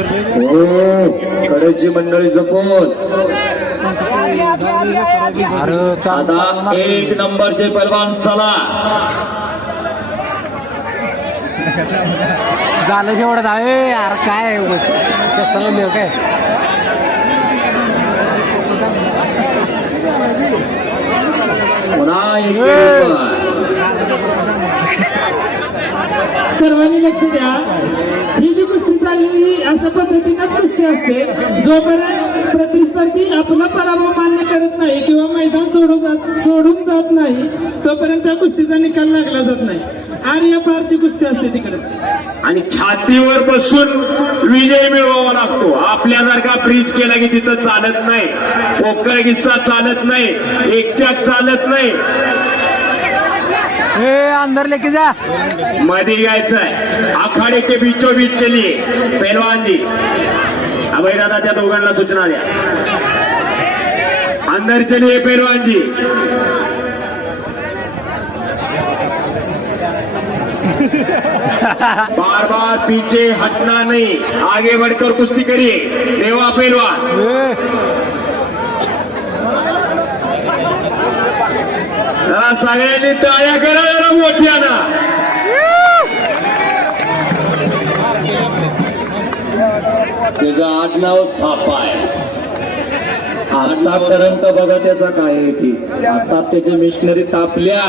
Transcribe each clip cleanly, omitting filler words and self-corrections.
हो कडेची मंडळी जपून आता 1 नंबरचे पैलवान चला झालं शेवट आहे यार काय शस्त्राला देव काय पुन्हा एक सर्वांनी लक्ष द्या. ही जी कुस्ती चालली ही अशा पद्धतीनेच कुस्ती असते. जोपर्यंत प्रतिस्पर्धी आपला पराभव मान्य करत नाही किंवा मैदान सोडून जात नाही तोपर्यंत त्या कुस्तीचा निकाल लागला जात नाही. आर्य पारची कुस्ती असते तिकडे आणि छातीवर बसून विजय मिळवावा लागतो. आपल्यासारखा ब्रिज केला की तिथं चालत नाही, पोकळ किस्सा चालत नाही, एकचाक चालत नाही, अंदर लेके जा मध्ये गायचंय. आखाडे के बीचों बीच चलिए पहलवान जी. अभय दादा त्या दोघांना सूचना द्या. अंदर चलिए पहलवान जी. बार बार पीछे हटना नहीं, आगे बढ़कर कुश्ती करिए. देवा पहलवान जरा सगळ्यांनी टाळ्या करा जरा मोठ्यानं. त्याचं आडनावच थापा आहे. आतापर्यंत बघा त्याचा काय आहे ती. आता त्याच्या मिशनरी तापल्या.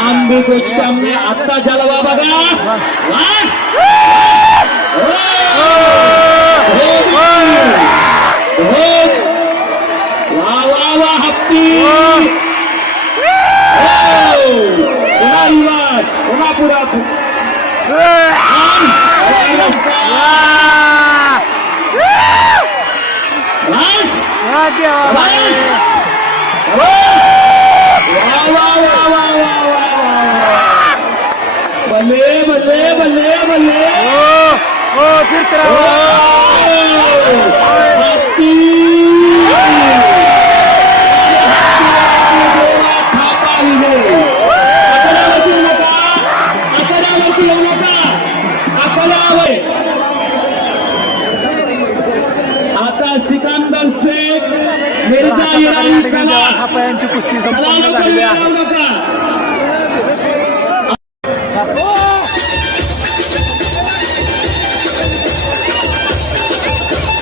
आंबे गोष्ट आम्ही आत्ता जलवा बघा. वा वा वा हत्ती पुन्हा रिवाज पुन्हा पुरा बल्ले बल्ले बल्ले बल्ले आता सिकंदर शेख मिर्झा इराणी कुस्ती चला संपन्न झाली आहे. नका